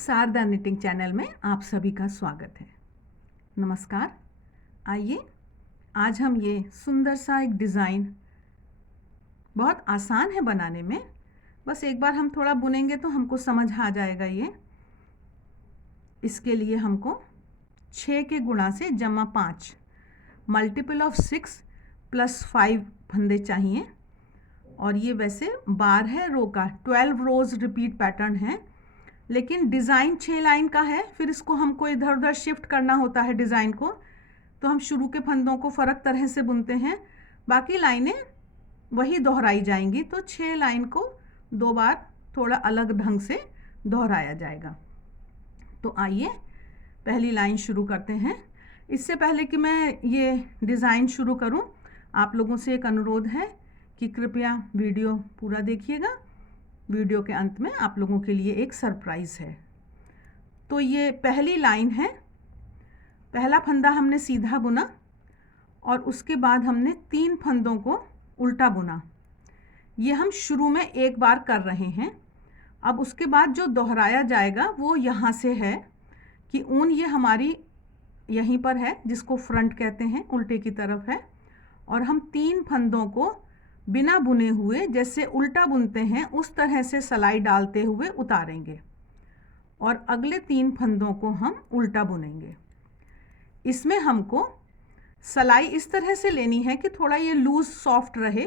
Sharda knitting channel में आप सभी का स्वागत है। नमस्कार। आइए आज हम ये सुंदर सा एक डिज़ाइन, बहुत आसान है बनाने में, बस एक बार हम थोड़ा बुनेंगे तो हमको समझ आ जाएगा ये। इसके लिए हमको 6 के गुणा से जमा 5 मल्टीपल ऑफ 6 प्लस 5 फंदे चाहिए। और ये वैसे बार है रो का, 12 रोज रिपीट पैटर्न है, लेकिन डिज़ाइन 6 लाइन का है। फिर इसको हमको इधर उधर शिफ्ट करना होता है डिज़ाइन को, तो हम शुरू के फंदों को फ़र्क तरह से बुनते हैं, बाकी लाइनें वही दोहराई जाएंगी। तो 6 लाइन को 2 बार थोड़ा अलग ढंग से दोहराया जाएगा। तो आइए पहली लाइन शुरू करते हैं। इससे पहले कि मैं ये डिज़ाइन शुरू करूं, आप लोगों से एक अनुरोध है कि कृपया वीडियो पूरा देखिएगा। वीडियो के अंत में आप लोगों के लिए एक सरप्राइज़ है। तो ये पहली लाइन है। पहला फंदा हमने सीधा बुना और उसके बाद हमने 3 फंदों को उल्टा बुना। ये हम शुरू में एक बार कर रहे हैं। अब उसके बाद जो दोहराया जाएगा वो यहाँ से है कि ऊन ये हमारी यहीं पर है, जिसको फ्रंट कहते हैं, उल्टे की तरफ है, और हम 3 फंदों को बिना बुने हुए, जैसे उल्टा बुनते हैं उस तरह से सलाई डालते हुए उतारेंगे और अगले 3 फंदों को हम उल्टा बुनेंगे। इसमें हमको सलाई इस तरह से लेनी है कि थोड़ा ये लूज सॉफ्ट रहे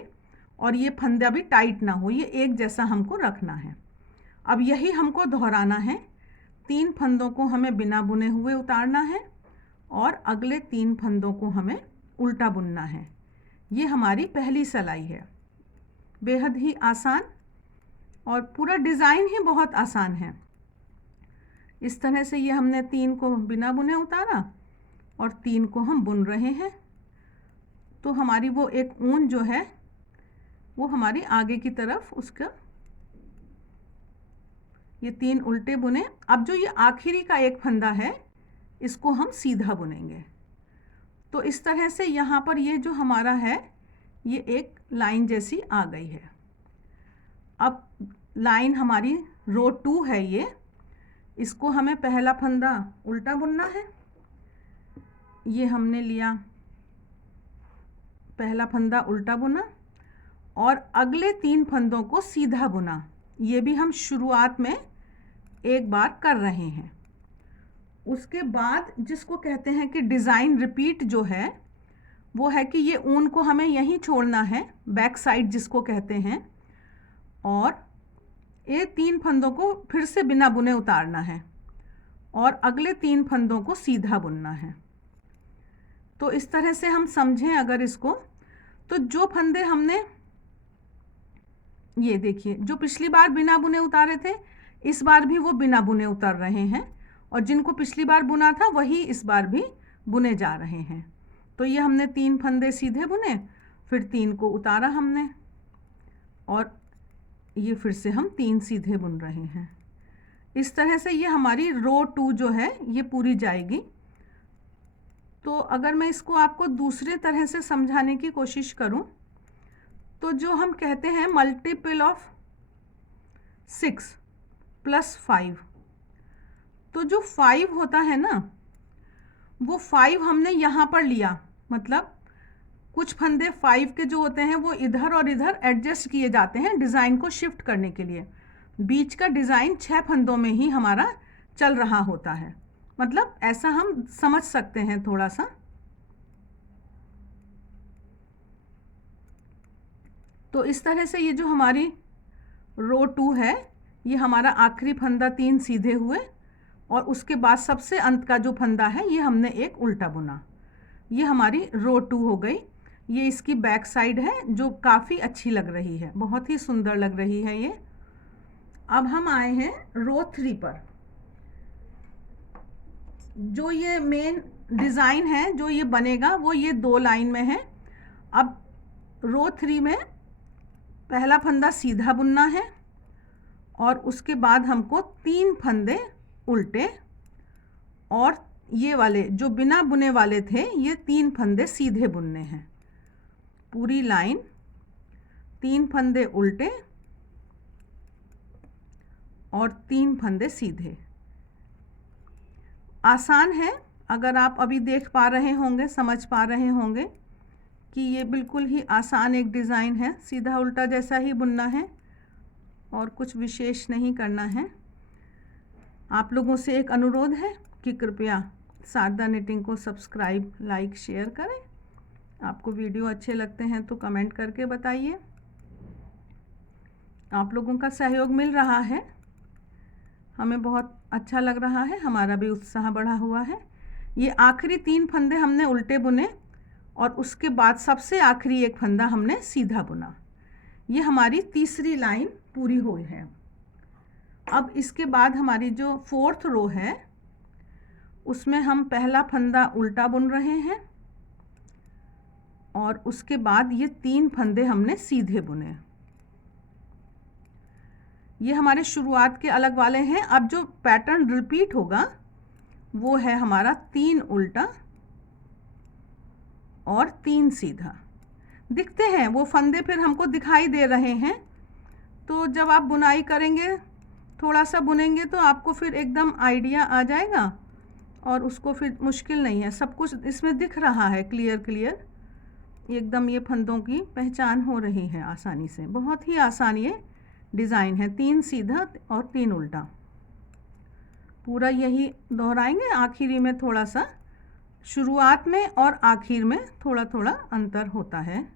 और ये फंदा भी टाइट ना हो, ये एक जैसा हमको रखना है। अब यही हमको दोहराना है। 3 फंदों को हमें बिना बुने हुए उतारना है और अगले 3 फंदों को हमें उल्टा बुनना है। ये हमारी पहली सलाई है। बेहद ही आसान, और पूरा डिज़ाइन ही बहुत आसान है। इस तरह से ये हमने 3 को बिना बुने उतारा और 3 को हम बुन रहे हैं। तो हमारी वो एक ऊन जो है वो हमारी आगे की तरफ, उसका ये 3 उल्टे बुने। अब जो ये आखिरी का एक फंदा है इसको हम सीधा बुनेंगे। तो इस तरह से यहाँ पर ये जो हमारा है ये एक लाइन जैसी आ गई है। अब लाइन हमारी रो 2 है ये, इसको हमें पहला फंदा उल्टा बुनना है। ये हमने लिया, पहला फंदा उल्टा बुना और अगले 3 फंदों को सीधा बुना। ये भी हम शुरुआत में एक बार कर रहे हैं। उसके बाद जिसको कहते हैं कि डिज़ाइन रिपीट जो है वो है कि ये ऊन को हमें यहीं छोड़ना है, बैक साइड जिसको कहते हैं, और ये 3 फंदों को फिर से बिना बुने उतारना है और अगले 3 फंदों को सीधा बुनना है। तो इस तरह से हम समझें अगर इसको, तो जो फंदे हमने, ये देखिए, जो पिछली बार बिना बुने उतारे थे इस बार भी वो बिना बुने उतर रहे हैं, और जिनको पिछली बार बुना था वही इस बार भी बुने जा रहे हैं। तो ये हमने 3 फंदे सीधे बुने, फिर 3 को उतारा हमने, और ये फिर से हम 3 सीधे बुन रहे हैं। इस तरह से ये हमारी रो 2 जो है ये पूरी जाएगी। तो अगर मैं इसको आपको दूसरे तरह से समझाने की कोशिश करूं, तो जो हम कहते हैं मल्टीपल ऑफ 6 प्लस 5, तो जो 5 होता है ना, वो 5 हमने यहाँ पर लिया, मतलब कुछ फंदे 5 के जो होते हैं वो इधर और इधर एडजस्ट किए जाते हैं डिज़ाइन को शिफ्ट करने के लिए। बीच का डिज़ाइन 6 फंदों में ही हमारा चल रहा होता है, मतलब ऐसा हम समझ सकते हैं थोड़ा सा। तो इस तरह से ये जो हमारी रो 2 है, ये हमारा आखिरी फंदा 3 सीधे हुए और उसके बाद सबसे अंत का जो फंदा है ये हमने एक उल्टा बुना। ये हमारी रो 2 हो गई। ये इसकी बैक साइड है जो काफ़ी अच्छी लग रही है, बहुत ही सुंदर लग रही है ये। अब हम आए हैं रो 3 पर। जो ये मेन डिज़ाइन है जो ये बनेगा वो ये 2 लाइन में है। अब रो 3 में पहला फंदा सीधा बुनना है और उसके बाद हमको 3 फंदे उल्टे, और ये वाले जो बिना बुने वाले थे ये 3 फंदे सीधे बुनने हैं। पूरी लाइन 3 फंदे उल्टे और 3 फंदे सीधे, आसान है। अगर आप अभी देख पा रहे होंगे, समझ पा रहे होंगे कि ये बिल्कुल ही आसान एक डिज़ाइन है, सीधा उल्टा जैसा ही बुनना है और कुछ विशेष नहीं करना है। आप लोगों से एक अनुरोध है कि कृपया शारदा निटिंग को सब्सक्राइब, लाइक, शेयर करें। आपको वीडियो अच्छे लगते हैं तो कमेंट करके बताइए। आप लोगों का सहयोग मिल रहा है, हमें बहुत अच्छा लग रहा है, हमारा भी उत्साह बढ़ा हुआ है। ये आखिरी 3 फंदे हमने उल्टे बुने और उसके बाद सबसे आखिरी एक फंदा हमने सीधा बुना। ये हमारी तीसरी लाइन पूरी हुई है। अब इसके बाद हमारी जो 4th रो है उसमें हम पहला फंदा उल्टा बुन रहे हैं और उसके बाद ये 3 फंदे हमने सीधे बुने। ये हमारे शुरुआत के अलग वाले हैं। अब जो पैटर्न रिपीट होगा वो है हमारा 3 उल्टा और 3 सीधा। दिखते हैं वो फंदे, फिर हमको दिखाई दे रहे हैं। तो जब आप बुनाई करेंगे, थोड़ा सा बुनेंगे तो आपको फिर एकदम आइडिया आ जाएगा और उसको फिर मुश्किल नहीं है। सब कुछ इसमें दिख रहा है क्लियर एकदम। ये फंदों की पहचान हो रही है आसानी से। बहुत ही आसान ये डिज़ाइन है, 3 सीधा और 3 उल्टा। पूरा यही दोहराएंगे। आखिरी में थोड़ा सा, शुरुआत में और आखिर में थोड़ा थोड़ा अंतर होता है।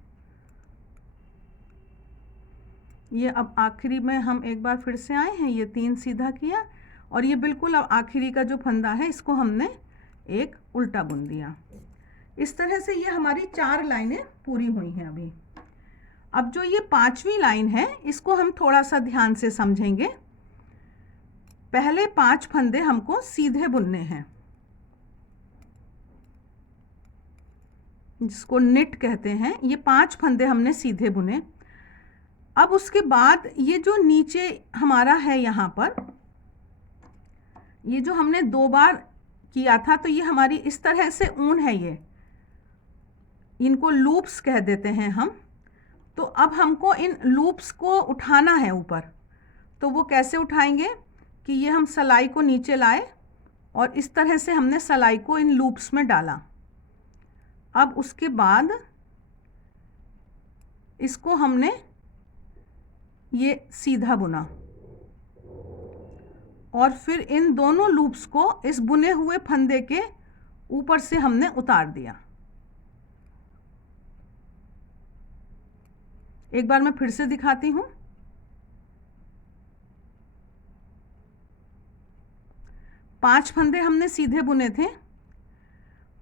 ये अब आखिरी में हम एक बार फिर से आए हैं, ये 3 सीधा किया और ये बिल्कुल अब आखिरी का जो फंदा है इसको हमने एक उल्टा बुन दिया। इस तरह से ये हमारी 4 लाइनें पूरी हुई हैं अभी। अब जो ये 5वीं लाइन है इसको हम थोड़ा सा ध्यान से समझेंगे। पहले 5 फंदे हमको सीधे बुनने हैं, जिसको निट कहते हैं। ये 5 फंदे हमने सीधे बुने। अब उसके बाद ये जो नीचे हमारा है, यहाँ पर ये जो हमने 2 बार किया था, तो ये हमारी इस तरह से ऊन है, ये इनको लूप्स कह देते हैं हम। तो अब हमको इन लूप्स को उठाना है ऊपर। तो वो कैसे उठाएंगे कि ये हम सलाई को नीचे लाए और इस तरह से हमने सलाई को इन लूप्स में डाला। अब उसके बाद इसको हमने ये सीधा बुना और फिर इन दोनों लूप्स को इस बुने हुए फंदे के ऊपर से हमने उतार दिया। एक बार मैं फिर से दिखाती हूँ। पांच फंदे हमने सीधे बुने थे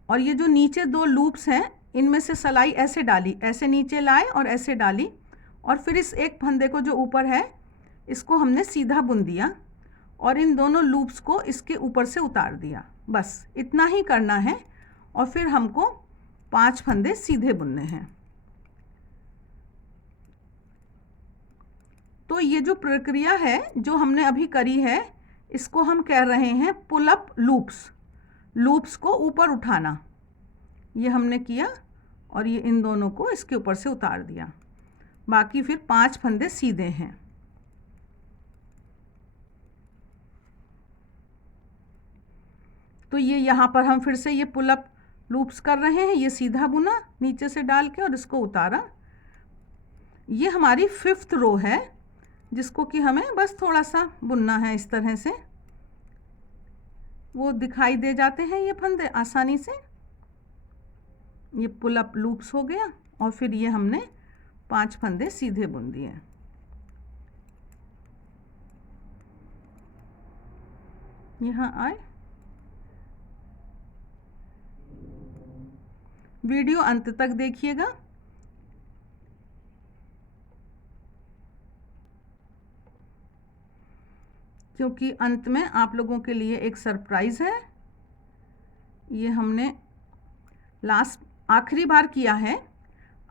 और ये जो नीचे 2 लूप्स हैं इनमें से सलाई ऐसे डाली, ऐसे नीचे लाए और ऐसे डाली और फिर इस एक फंदे को जो ऊपर है इसको हमने सीधा बुन दिया और इन दोनों लूप्स को इसके ऊपर से उतार दिया। बस इतना ही करना है और फिर हमको 5 फंदे सीधे बुनने हैं। तो ये जो प्रक्रिया है जो हमने अभी करी है इसको हम कह रहे हैं पुल अप लूप्स। लूप्स को ऊपर उठाना, ये हमने किया और ये इन दोनों को इसके ऊपर से उतार दिया। बाकी फिर 5 फंदे सीधे हैं। तो ये यहाँ पर हम फिर से ये पुल अप लूप्स कर रहे हैं। ये सीधा बुना नीचे से डाल के और इसको उतारा। ये हमारी 5th रो है जिसको कि हमें बस थोड़ा सा बुनना है। इस तरह से वो दिखाई दे जाते हैं ये फंदे आसानी से। ये पुल अप लूप्स हो गया और फिर ये हमने 5 फंदे सीधे बुन दिए। यहाँ आए, वीडियो अंत तक देखिएगा। क्योंकि अंत में आप लोगों के लिए एक सरप्राइज़ है। ये हमने आखिरी बार किया है।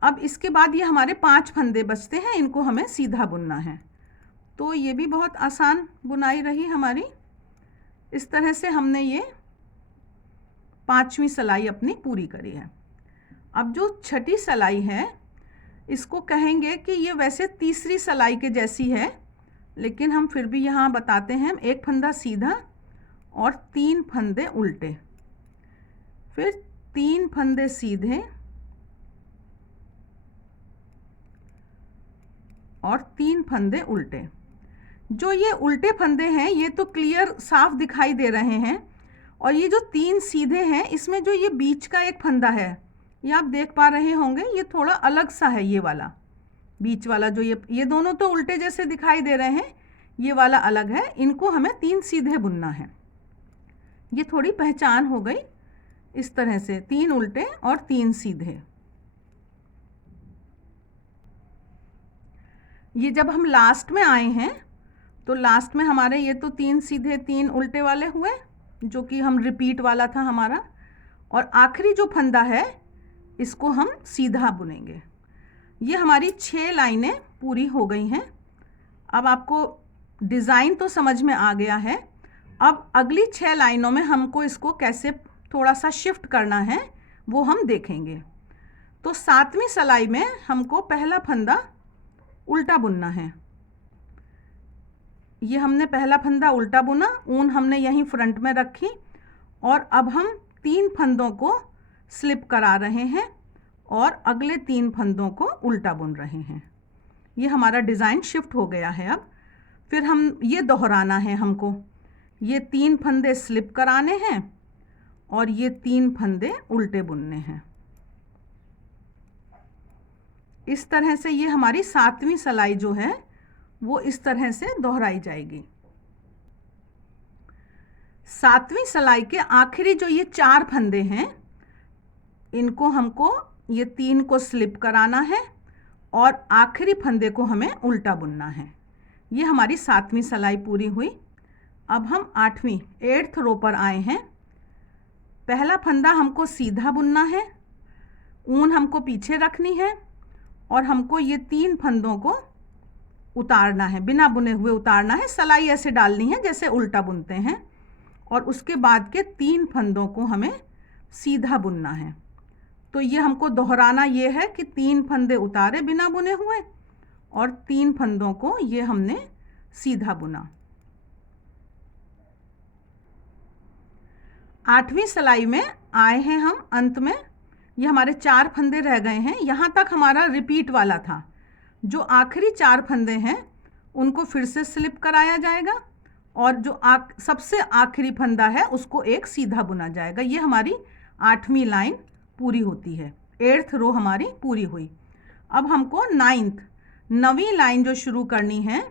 अब इसके बाद ये हमारे 5 फंदे बचते हैं, इनको हमें सीधा बुनना है। तो ये भी बहुत आसान बुनाई रही हमारी। इस तरह से हमने ये 5वीं सलाई अपनी पूरी करी है। अब जो 6ठी सलाई है इसको कहेंगे कि ये वैसे तीसरी सलाई के जैसी है, लेकिन हम फिर भी यहाँ बताते हैं। एक फंदा सीधा और 3 फंदे उल्टे, फिर 3 फंदे सीधे और 3 फंदे उल्टे। जो ये उल्टे फंदे हैं ये तो क्लियर साफ दिखाई दे रहे हैं, और ये जो 3 सीधे हैं इसमें जो ये बीच का एक फंदा है ये आप देख पा रहे होंगे, ये थोड़ा अलग सा है। ये वाला बीच वाला जो ये दोनों तो उल्टे जैसे दिखाई दे रहे हैं, ये वाला अलग है। इनको हमें 3 सीधे बुनना है। ये थोड़ी पहचान हो गई इस तरह से, 3 उल्टे और 3 सीधे। ये जब हम लास्ट में आए हैं तो लास्ट में हमारे ये तो 3 सीधे 3 उल्टे वाले हुए, जो कि हम रिपीट वाला था हमारा, और आखिरी जो फंदा है इसको हम सीधा बुनेंगे। ये हमारी 6 लाइनें पूरी हो गई हैं। अब आपको डिज़ाइन तो समझ में आ गया है। अब अगली 6 लाइनों में हमको इसको कैसे थोड़ा सा शिफ्ट करना है वो हम देखेंगे। तो 7वीं सिलाई में हमको पहला फंदा उल्टा बुनना है। ये हमने पहला फंदा उल्टा बुना, ऊन हमने यहीं फ्रंट में रखी, और अब हम 3 फंदों को स्लिप करा रहे हैं और अगले 3 फंदों को उल्टा बुन रहे हैं। ये हमारा डिज़ाइन शिफ्ट हो गया है। अब फिर हम ये दोहराना है हमको, ये 3 फंदे स्लिप कराने हैं और ये 3 फंदे उल्टे बुनने हैं। इस तरह से ये हमारी 7वीं सिलाई जो है वो इस तरह से दोहराई जाएगी। 7वीं सिलाई के आखिरी जो ये 4 फंदे हैं इनको हमको ये 3 को स्लिप कराना है और आखिरी फंदे को हमें उल्टा बुनना है। ये हमारी 7वीं सिलाई पूरी हुई। अब हम 8th रो पर आए हैं। पहला फंदा हमको सीधा बुनना है, ऊन हमको पीछे रखनी है और हमको ये 3 फंदों को उतारना है, बिना बुने हुए उतारना है। सिलाई ऐसे डालनी है जैसे उल्टा बुनते हैं, और उसके बाद के 3 फंदों को हमें सीधा बुनना है। तो ये हमको दोहराना ये है कि 3 फंदे उतारे बिना बुने हुए और 3 फंदों को ये हमने सीधा बुना। 8वीं सिलाई में आए हैं हम अंत में। ये हमारे 4 फंदे रह गए हैं। यहाँ तक हमारा रिपीट वाला था। जो आखिरी 4 फंदे हैं उनको फिर से स्लिप कराया जाएगा और जो सबसे आखिरी फंदा है उसको एक सीधा बुना जाएगा। ये हमारी 8वीं लाइन पूरी होती है। 8th रो हमारी पूरी हुई। अब हमको 9वीं लाइन जो शुरू करनी है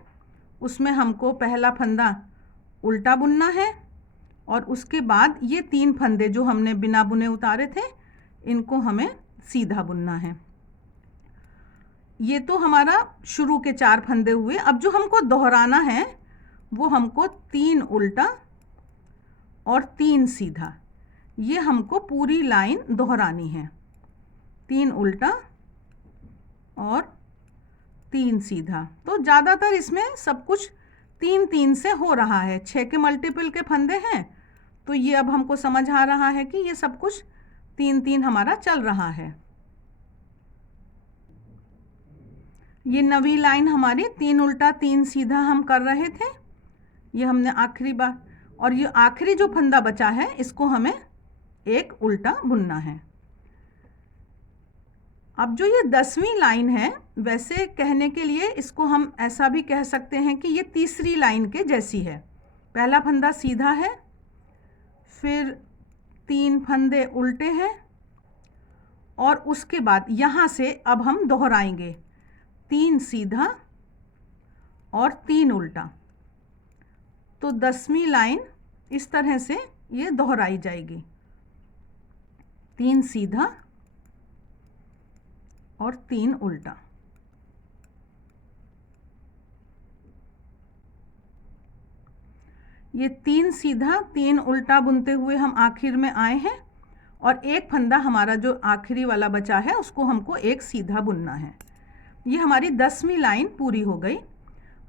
उसमें हमको पहला फंदा उल्टा बुनना है और उसके बाद ये 3 फंदे जो हमने बिना बुने उतारे थे इनको हमें सीधा बुनना है। ये तो हमारा शुरू के 4 फंदे हुए। अब जो हमको दोहराना है वो हमको 3 उल्टा और 3 सीधा, ये हमको पूरी लाइन दोहरानी है। 3 उल्टा और 3 सीधा। तो ज़्यादातर इसमें सब कुछ 3-3 से हो रहा है। 6 के मल्टीपल के फंदे हैं तो ये अब हमको समझ आ रहा है कि ये सब कुछ 3-3 हमारा चल रहा है। ये 9वीं लाइन हमारी 3 उल्टा 3 सीधा हम कर रहे थे। ये हमने आखिरी बार, और ये आखिरी जो फंदा बचा है इसको हमें एक उल्टा बुनना है। अब जो ये 10वीं लाइन है, वैसे कहने के लिए इसको हम ऐसा भी कह सकते हैं कि ये तीसरी लाइन के जैसी है। पहला फंदा सीधा है, फिर 3 फंदे उल्टे हैं और उसके बाद यहाँ से अब हम दोहराएंगे 3 सीधा और 3 उल्टा। तो 10वीं लाइन इस तरह से ये दोहराई जाएगी। 3 सीधा और 3 उल्टा। ये 3 सीधा 3 उल्टा बुनते हुए हम आखिर में आए हैं और एक फंदा हमारा जो आखिरी वाला बचा है उसको हमको एक सीधा बुनना है। ये हमारी 10वीं लाइन पूरी हो गई।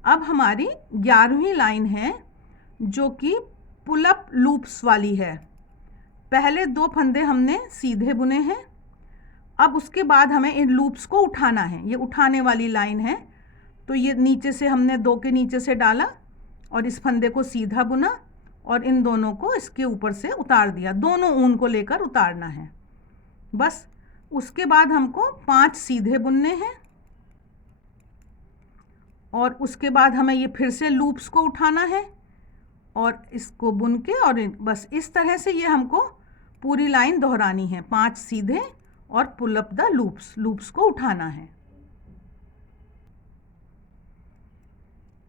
अब हमारी 11वीं लाइन है जो कि पुल अप लूप्स वाली है। पहले 2 फंदे हमने सीधे बुने हैं, अब उसके बाद हमें इन लूप्स को उठाना है। ये उठाने वाली लाइन है। तो ये नीचे से हमने 2 के नीचे से डाला और इस फंदे को सीधा बुना और इन दोनों को इसके ऊपर से उतार दिया, दोनों ऊन को लेकर उतारना है बस। उसके बाद हमको 5 सीधे बुनने हैं और उसके बाद हमें ये फिर से लूप्स को उठाना है और इसको बुन के और बस इस तरह से ये हमको पूरी लाइन दोहरानी है। 5 सीधे और पुल अप द लूप्स को उठाना है।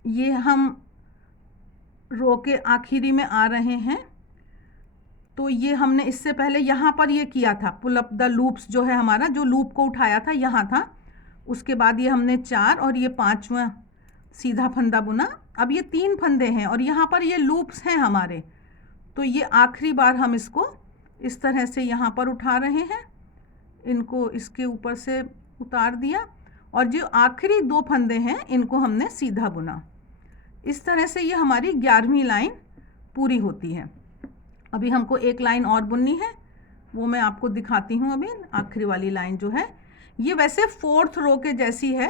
ये हम रो के आखिरी में आ रहे हैं, तो ये हमने इससे पहले यहाँ पर ये किया था, पुल अप द लूप्स जो है हमारा, जो लूप को उठाया था यहाँ था। उसके बाद ये हमने 4 और ये 5वां सीधा फंदा बुना। अब ये 3 फंदे हैं और यहाँ पर ये लूप्स हैं हमारे, तो ये आखिरी बार हम इसको इस तरह से यहाँ पर उठा रहे हैं, इनको इसके ऊपर से उतार दिया और जो आखिरी 2 फंदे हैं इनको हमने सीधा बुना। इस तरह से ये हमारी 11वीं लाइन पूरी होती है। अभी हमको एक लाइन और बुननी है, वो मैं आपको दिखाती हूँ। अभी आखिरी वाली लाइन जो है ये वैसे 4th रो के जैसी है।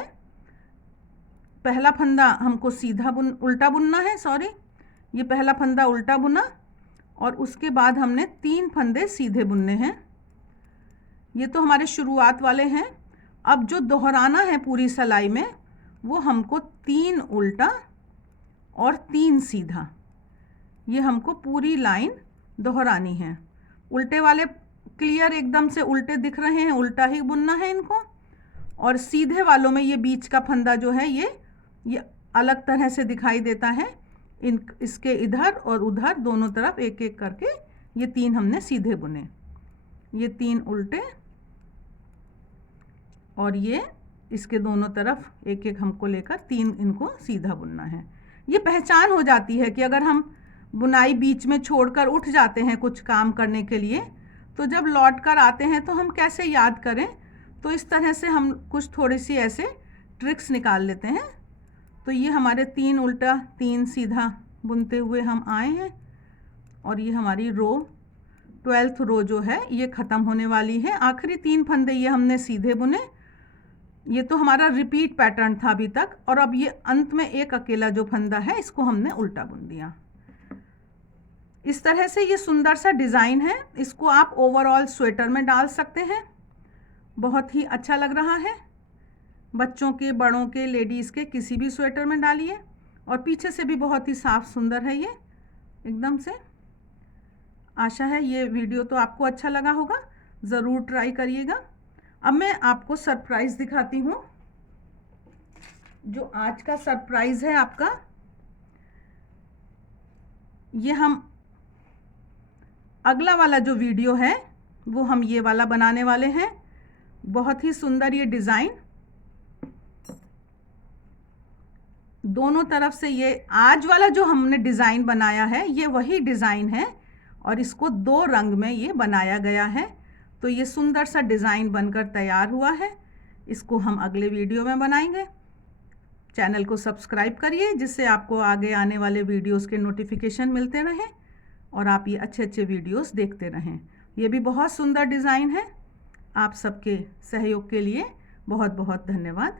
पहला फंदा हमको सीधा उल्टा बुनना है, ये पहला फंदा उल्टा बुना और उसके बाद हमने 3 फंदे सीधे बुनने हैं। ये तो हमारे शुरुआत वाले हैं। अब जो दोहराना है पूरी सिलाई में वो हमको 3 उल्टा और 3 सीधा, ये हमको पूरी लाइन दोहरानी है। उल्टे वाले क्लियर एकदम से उल्टे दिख रहे हैं, उल्टा ही बुनना है इनको। और सीधे वालों में ये बीच का फंदा जो है ये अलग तरह से दिखाई देता है। इसके इधर और उधर दोनों तरफ एक एक करके ये 3 हमने सीधे बुने, ये 3 उल्टे और ये इसके दोनों तरफ एक एक हमको लेकर 3 इनको सीधा बुनना है। ये पहचान हो जाती है कि अगर हम बुनाई बीच में छोड़कर उठ जाते हैं कुछ काम करने के लिए, तो जब लौट कर आते हैं तो हम कैसे याद करें। तो इस तरह से हम कुछ थोड़ी सी ऐसे ट्रिक्स निकाल लेते हैं। तो ये हमारे 3 उल्टा 3 सीधा बुनते हुए हम आए हैं और ये हमारी रो 12th रो जो है ये ख़त्म होने वाली है। आखिरी 3 फंदे ये हमने सीधे बुने। ये तो हमारा रिपीट पैटर्न था अभी तक, और अब ये अंत में एक अकेला जो फंदा है इसको हमने उल्टा बुन दिया। इस तरह से ये सुंदर सा डिज़ाइन है। इसको आप ओवरऑल स्वेटर में डाल सकते हैं, बहुत ही अच्छा लग रहा है। बच्चों के, बड़ों के, लेडीज़ के किसी भी स्वेटर में डालिए। और पीछे से भी बहुत ही साफ सुंदर है ये एकदम से। आशा है ये वीडियो तो आपको अच्छा लगा होगा, ज़रूर ट्राई करिएगा। अब मैं आपको सरप्राइज़ दिखाती हूँ। जो आज का सरप्राइज़ है आपका, ये हम अगला वाला जो वीडियो है वो हम ये वाला बनाने वाले हैं। बहुत ही सुंदर ये डिज़ाइन, दोनों तरफ से। ये आज वाला जो हमने डिज़ाइन बनाया है ये वही डिज़ाइन है और इसको 2 रंग में ये बनाया गया है। तो ये सुंदर सा डिज़ाइन बनकर तैयार हुआ है। इसको हम अगले वीडियो में बनाएंगे। चैनल को सब्सक्राइब करिए जिससे आपको आगे आने वाले वीडियोस के नोटिफिकेशन मिलते रहें और आप ये अच्छे अच्छे वीडियोस देखते रहें। ये भी बहुत सुंदर डिज़ाइन है। आप सबके सहयोग के लिए बहुत बहुत धन्यवाद।